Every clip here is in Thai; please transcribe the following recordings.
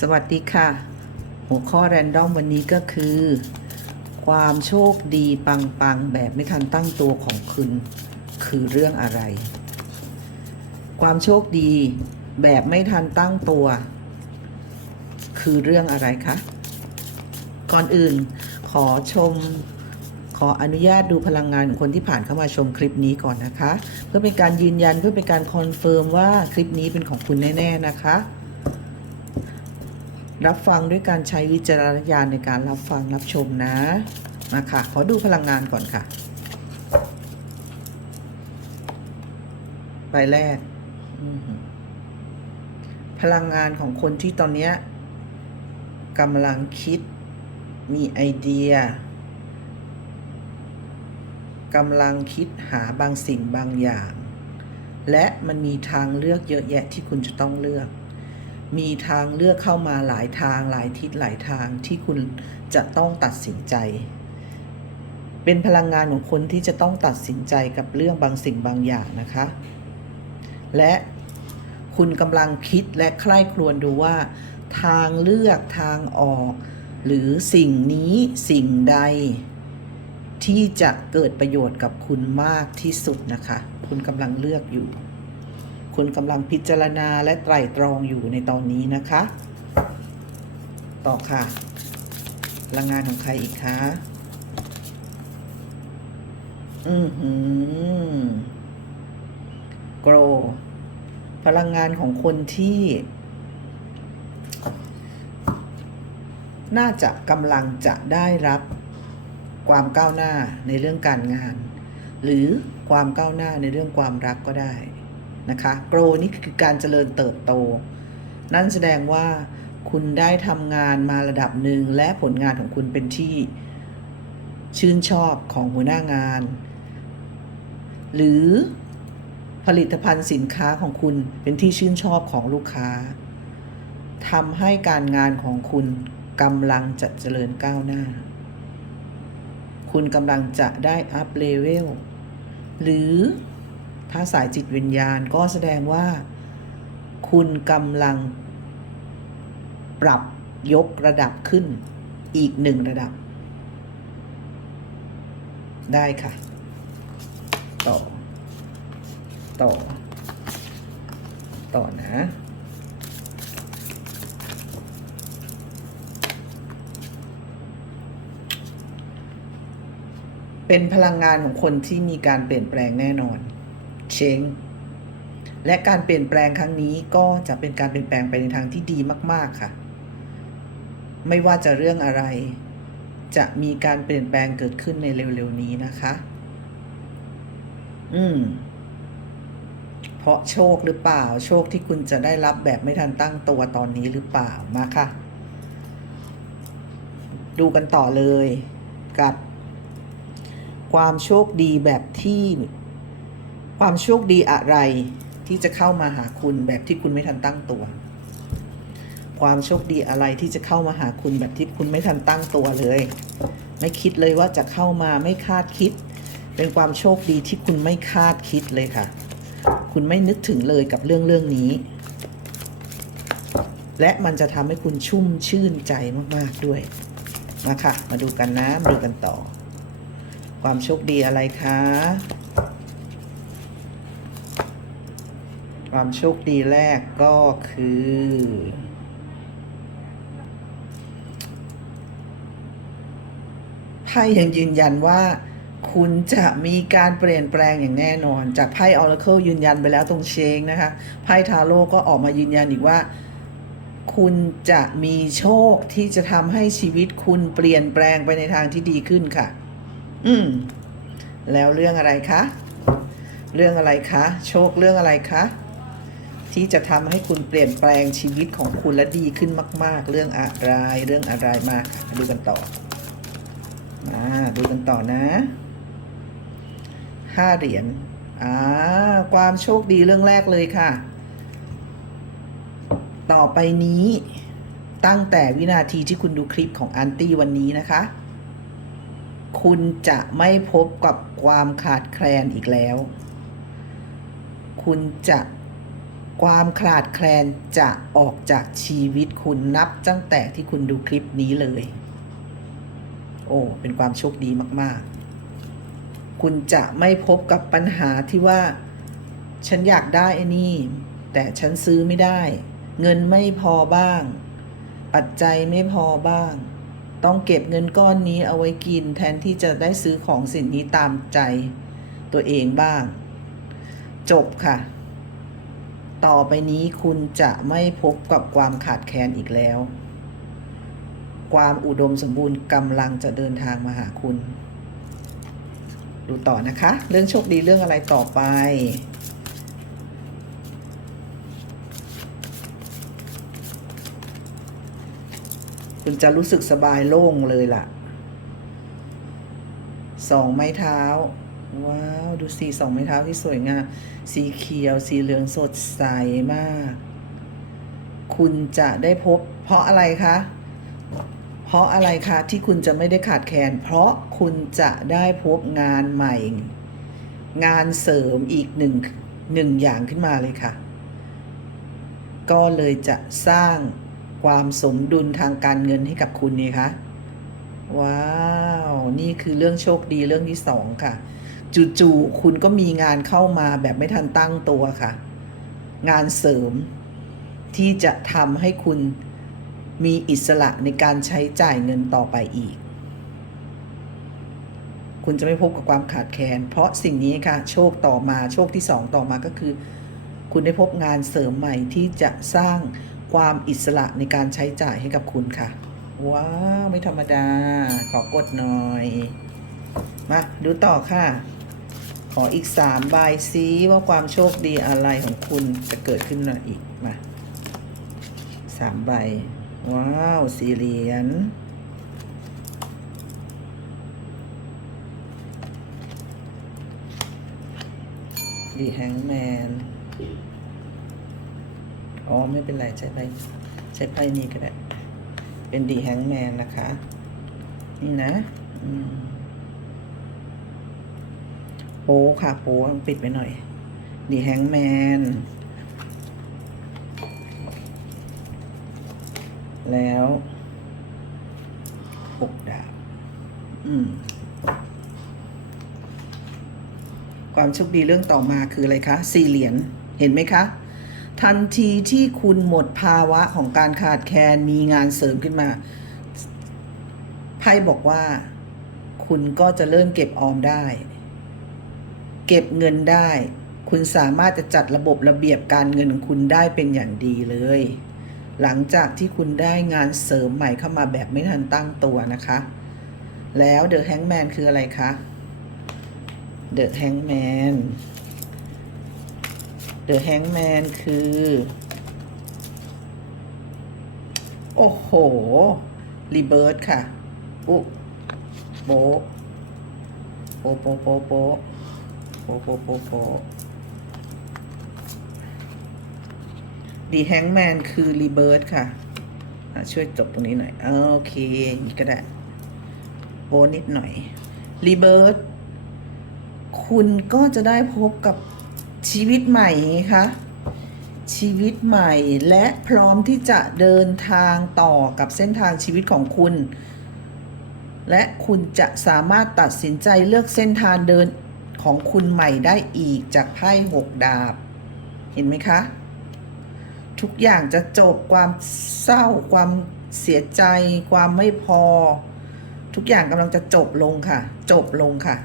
สวัสดีค่ะ หัวข้อแรนดอมวันนี้ก็คือ ความโชคดีปังๆ แบบไม่ทันตั้งตัวของคุณ คือเรื่องอะไร ความโชคดีแบบไม่ทันตั้งตัว คือเรื่องอะไรคะ ก่อนอื่นขอชมขออนุญาตดูพลังงานของคนที่ผ่านเข้ามาชมคลิปนี้ก่อนนะคะ เพื่อเป็นการยืนยันเพื่อเป็นการคอนเฟิร์มว่าคลิปนี้เป็นของคุณแน่ ๆ นะคะ รับฟังด้วยการใช้วิจารณญาณในการรับฟังรับชมนะ มาค่ะ ขอดูพลังงานก่อนค่ะ ใบแรก พลังงานของคนที่ตอนนี้กำลังคิด มีไอเดียกำลังคิดหาบางสิ่งบางอย่าง และมันมีทางเลือกเยอะแยะที่คุณจะต้องเลือก มีทางเลือกเข้ามาหลายทางหลายทิศหลายทางที่คุณจะต้องตัดสินใจ เป็นพลังงานของคนที่จะต้องตัดสินใจกับเรื่องบางสิ่งบางอย่างนะคะ และคุณกำลังคิดและใคร่ครวญดูว่า ทางเลือกทางออก หรือสิ่งนี้สิ่งใด ที่จะเกิดประโยชน์กับคุณมากที่สุดนะคะ คุณกำลังเลือกอยู่ คุณกำลังพิจารณาและไตร่ตรองอยู่ในตอนนี้นะคะ ต่อค่ะพลังงานของใครอีกคะอือหือโกรพลังงานของคนที่ น่าจะกำลังจะได้รับความก้าวหน้าในเรื่องการงาน หรือความก้าวหน้าในเรื่องความรักก็ได้ นะคะโกรนี่คือการเจริญเติบโต นั่นแสดงว่าคุณได้ทำงานมาระดับหนึ่งและผลงานของคุณเป็นที่ชื่นชอบของหัวหน้างาน หรือผลิตภัณฑ์สินค้าของคุณเป็นที่ชื่นชอบของลูกค้าทำให้การงานของคุณกำลังจะเจริญก้าวหน้า คุณกำลังจะได้อัพเลเวลหรือ ถ้าสายจิตวิญญาณก็แสดงว่า คุณกำลัง ปรับยกระดับขึ้นอีกหนึ่งระดับ ได้ค่ะ ต่อ ต่อ ต่อนะเป็นพลังงานของคนที่มีการเปลี่ยนแปลงแน่นอน เชงและการเปลี่ยนแปลงครั้งนี้ก็จะเป็นการเปลี่ยนแปลงไปในทางที่ดีมาก ๆค่ะ ไม่ว่าจะเรื่องอะไร จะมีการเปลี่ยนแปลงเกิดขึ้นในเร็วๆนี้นะคะ อืม เพราะโชคหรือเปล่า โชคที่คุณจะได้รับแบบไม่ทันตั้งตัวตอนนี้หรือเปล่ามาค่ะ ดูกันต่อเลยกับความโชคดีแบบที่ ความโชคดีอะไรที่จะเข้ามาหาคุณแบบที่คุณไม่ทันตั้งตัว ความโชคดีอะไรที่จะเข้ามาหาคุณแบบที่คุณไม่ทันตั้งตัวเลย ไม่คิดเลยว่าจะเข้ามาไม่คาดคิด เป็นความโชคดีที่คุณไม่คาดคิดเลยค่ะ คุณไม่นึกถึงเลยกับเรื่องเรื่องนี้ และมันจะทำให้คุณชุ่มชื่นใจมากๆด้วยมาค่ะมาดูกันนะมาดูกันต่อ ความโชคดีอะไรคะ ความโชคดีแรกก็คือ ไพ่ยังยืนยันว่า คุณจะมีการเปลี่ยนแปลงอย่างแน่นอน จากไพ่ออร์เคิลยืนยันไปแล้วตรงเชงนะคะ ไพ่ทาโร่ก็ออกมายืนยันอีกว่า คุณจะมีโชคที่จะทำให้ชีวิตคุณเปลี่ยนแปลงไปในทางที่ดีขึ้นค่ะ อืม แล้วเรื่องอะไรคะเรื่องอะไรคะ โชคเรื่องอะไรคะ ที่จะทำให้คุณเปลี่ยนแปลงชีวิตของคุณและดีขึ้นมาก ๆ เรื่องอะไรเรื่องอะไรมาค่ะมาดูกันต่อมาดูกันต่อนะห้าเหรียญอ่าความโชคดีเรื่องแรกเลยค่ะ ต่อไปนี้ตั้งแต่วินาทีที่คุณดูคลิปของอันตี้วันนี้นะคะ คุณจะไม่พบกับความขาดแคลนอีกแล้ว คุณจะ ความคลาดแคลนจะออกจากชีวิตคุณนับตั้งแต่ที่คุณดูคลิปนี้เลย โอ้ เป็นความโชคดีมาก ๆ คุณจะไม่พบกับปัญหาที่ว่า ฉันอยากได้ไอ้นี่ แต่ฉันซื้อไม่ได้ เงินไม่พอบ้าง ปัจจัยไม่พอบ้าง ต้องเก็บเงินก้อนนี้เอาไว้กิน แทนที่จะได้ซื้อของสิ่งนี้ตามใจ ตัวเองบ้าง จบค่ะ ต่อไปนี้คุณจะไม่พบกับความขาดแคลนอีกแล้ว ความอุดมสมบูรณ์กำลังจะเดินทางมาหาคุณ ดูต่อนะคะ เรื่องโชคดีเรื่องอะไรต่อไปคุณจะรู้สึกสบายโล่งเลยล่ะ สองไม้เท้า ว้าว ดูสีสองไม้เท้าที่สวยงาม สีเขียว สีเหลืองสดใสมาก คุณจะได้พบ เพราะอะไรคะ เพราะอะไรคะที่คุณจะไม่ได้ขาดแคลน เพราะคุณจะได้พบงานใหม่ งานเสริมอีกหนึ่งหนึ่งอย่างขึ้นมาเลยค่ะ ก็เลยจะสร้างความสมดุลทางการเงินให้กับคุณนี่คะว้าว นี่คือเรื่องโชคดีเรื่องที่สองค่ะ จู่ๆคุณก็มีงานเข้ามาแบบไม่ทันตั้งตัวค่ะ งานเสริมที่จะทำให้คุณมีอิสระในการใช้จ่ายเงินต่อไปอีก คุณจะไม่พบกับความขาดแคลน เพราะสิ่งนี้ค่ะ โชคต่อมาโชคที่สองต่อมาก็คือ คุณได้พบงานเสริมใหม่ที่จะสร้างความอิสระในการใช้จ่ายให้กับคุณค่ะ ว้าว ไม่ธรรมดา ขอกดหน่อย มา ดูต่อค่ะ ขออีกสามใบซิว่าความโชคดีอะไรของคุณจะเกิดขึ้นมาอีกมาสามใบ ว้าวสี่เหรียญดีแฮงแมน อ๋อ ไม่เป็นไรใช้ไพ่ใช้ไพ่นี้ก็ได้ เป็นดีแฮงแมนนะคะ นี่นะ อืม โป๊ค่ะโป๊ต้องปิดไปหน่อยดีแฮงแมน แล้วหกดาบ อืม ความโชคดีเรื่องต่อมาคืออะไรคะ สี่เหรียญ เห็นไหมคะ ทันทีที่คุณหมดภาวะของการขาดแคลนมีงานเสริมขึ้นมาไพ่บอกว่า คุณก็จะเริ่มเก็บออมได้ เก็บเงินได้ คุณสามารถจะจัดระบบระเบียบการเงินของคุณได้เป็นอย่างดีเลย หลังจากที่คุณได้งานเสริมใหม่เข้ามาแบบไม่ทันตั้งตัวนะคะ แล้วเดอะแฮงแมนคืออะไรคะเดอะแฮงแมนเดอะแฮงแมนคือ โอ้โห รีเบิร์ดค่ะ อุ๊โบโปะโปะโปะโปะ โปโปโปโปดีแฮงแมนคือรีเบิร์ดค่ะ ช่วยจบตรงนี้หน่อย โอเคนี้ก็ได้โบะนิดหน่อยรีเบิร์ดคุณก็จะได้พบกับชีวิตใหม่ไงคะชีวิตใหม่และพร้อมที่จะเดินทางต่อกับเส้นทางชีวิตของคุณ และคุณจะสามารถตัดสินใจเลือกเส้นทางเดิน ของคุณใหม่ได้อีกจากไพ่หกดาบ เห็นไหมคะ ทุกอย่างจะจบความเศร้าความเสียใจ ความไม่พอ ทุกอย่างกำลังจะจบลงค่ะ จบลงค่ะ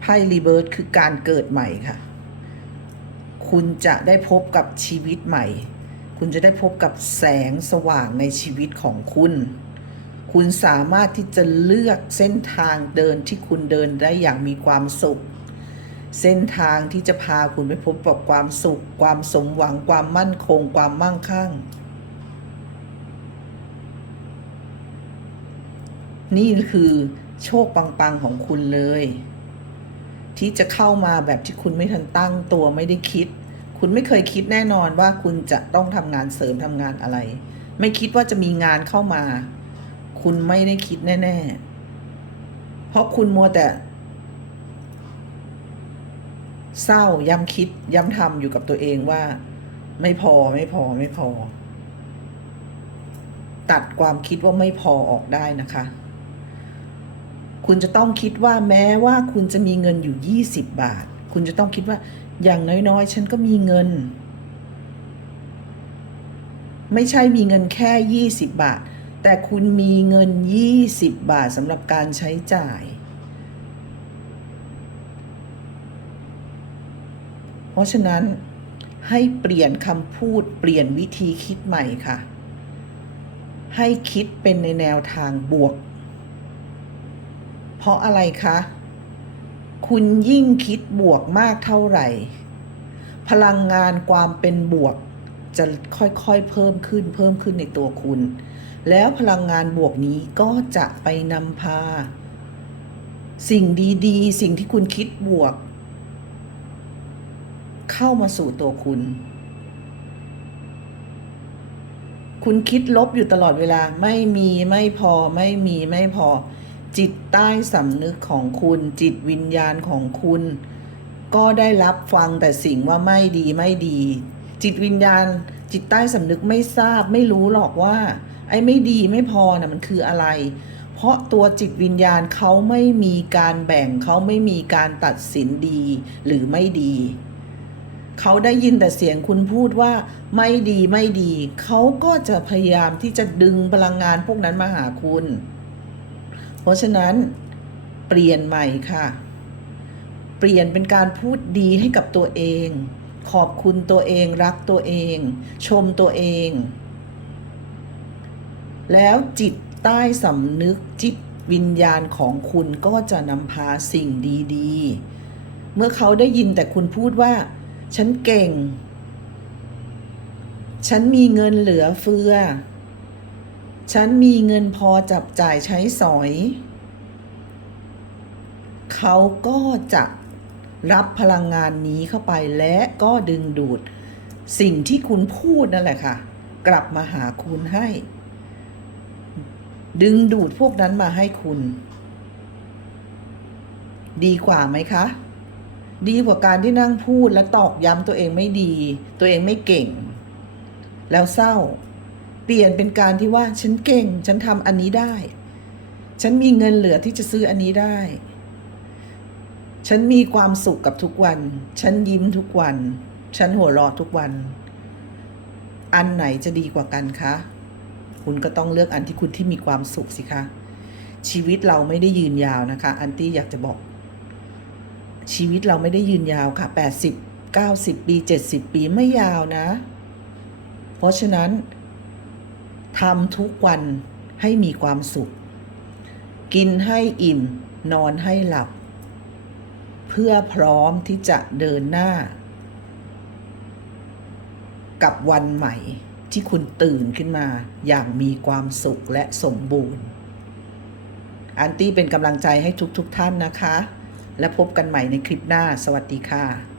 ไพ่รีเบิร์ h คือการเกิดใหม่ค่ะ คุณจะได้พบกับชีวิตใหม่ คุณจะได้พบกับแสงสว่างในชีวิตของคุณ คุณสามารถที่จะเลือกเส้นทางเดินที่คุณเดินได้อย่างมีความสุข เส้นทางที่จะพาคุณไปพบกับความสุข ความสมหวัง ความมั่นคง ความมั่งคั่ง นี่คือโชคปังๆของคุณเลย ที่จะเข้ามาแบบที่คุณไม่ทันตั้งตัวไม่ได้คิด คุณไม่เคยคิดแน่นอนว่าคุณจะต้องทำงานเสริมทำงานอะไร ไม่คิดว่าจะมีงานเข้ามา คุณไม่ได้คิดแน่ ๆ เพราะคุณมัวแต่ เศร้าย้ำคิดย้ำทำอยู่กับตัวเองว่า ไม่พอไม่พอไม่พอ ตัดความคิดว่าไม่พอออกได้นะคะ คุณจะต้องคิดว่าแม้ว่าคุณจะมีเงินอยู่ 20 บาท คุณจะต้องคิดว่าอย่างน้อยๆ ฉันก็มีเงิน ไม่ใช่มีเงินแค่ 20 บาท แต่คุณมีเงิน 20 บาทสำหรับการใช้จ่าย เพราะฉะนั้นให้เปลี่ยนคำพูดเปลี่ยนวิธีคิดใหม่ค่ะ ให้คิดเป็นในแนวทางบวก เพราะอะไรคะ คุณยิ่งคิดบวกมากเท่าไหร่ พลังงานความเป็นบวกจะค่อยๆเพิ่มขึ้นเพิ่มขึ้นในตัวคุณ แล้วพลังงานบวกนี้ก็จะไปนำพา สิ่งดีๆ สิ่งที่คุณคิดบวก เข้ามาสู่ตัวคุณ คุณคิดลบอยู่ตลอดเวลาไม่มีไม่พอไม่มีไม่พอ จิตใต้สำนึกของคุณ จิตวิญญาณของคุณ ก็ได้รับฟังแต่สิ่งว่าไม่ดีไม่ดี จิตวิญญาณ จิตใต้สำนึกไม่ทราบไม่รู้หรอกว่า ไอ้ไม่ดีไม่พอนะ่ะมันคืออะไร เพราะตัวจิตวิญญาณเขาไม่มีการแบ่งเขาไม่มีการตัดสินดีหรือไม่ดีเขาได้ยินแต่เสียงคุณพูดว่าไม่ดีไม่ดี เขาก็จะพยายามที่จะดึงพลังงานพวกนั้นมาหาคุณ เพราะฉะนั้นเปลี่ยนใหม่ค่ะ เปลี่ยนเป็นการพูดดีให้กับตัวเอง ขอบคุณตัวเองรักตัวเอง ชมตัวเอง แล้วจิตใต้สำนึกจิตวิญญาณของคุณก็จะนำพาสิ่งดีๆ เมื่อเขาได้ยินแต่คุณพูดว่า ฉันเก่ง ฉันมีเงินเหลือเฟือ ฉันมีเงินพอจับจ่ายใช้สอย เขาก็จะ รับพลังงานนี้เข้าไปและก็ดึงดูด สิ่งที่คุณพูดนั่นแหละค่ะ กลับมาหาคุณให้ ดึงดูดพวกนั้นมาให้คุณ ดีกว่าไหมคะ ดีกว่าการที่นั่งพูดและตอกย้ำตัวเองไม่ดี ตัวเองไม่เก่ง แล้วเศร้า เปลี่ยนเป็นการที่ว่าฉันเก่ง ฉันทำอันนี้ได้ ฉันมีเงินเหลือที่จะซื้ออันนี้ได้ ฉันมีความสุขกับทุกวัน ฉันยิ้มทุกวัน ฉันหัวเราะทุกวัน อันไหนจะดีกว่ากันคะ คุณก็ต้องเลือกอันที่คุณที่มีความสุขสิคะ ชีวิตเราไม่ได้ยืนยาวนะคะ อันตี้อยากจะบอก ชีวิตเราไม่ได้ยืนยาวค่ะ 80 90 ปี 70 ปีไม่ยาวนะ เพราะฉะนั้นทำทุกวันให้มีความสุข กินให้อิ่ม นอนให้หลับ เพื่อพร้อมที่จะเดินหน้า กับวันใหม่ที่คุณตื่นขึ้นมาอย่างมีความสุขและสมบูรณ์ อันตี้เป็นกำลังใจให้ทุกๆทท่านนะคะ และพบกันใหม่ในคลิปหน้า สวัสดีค่ะ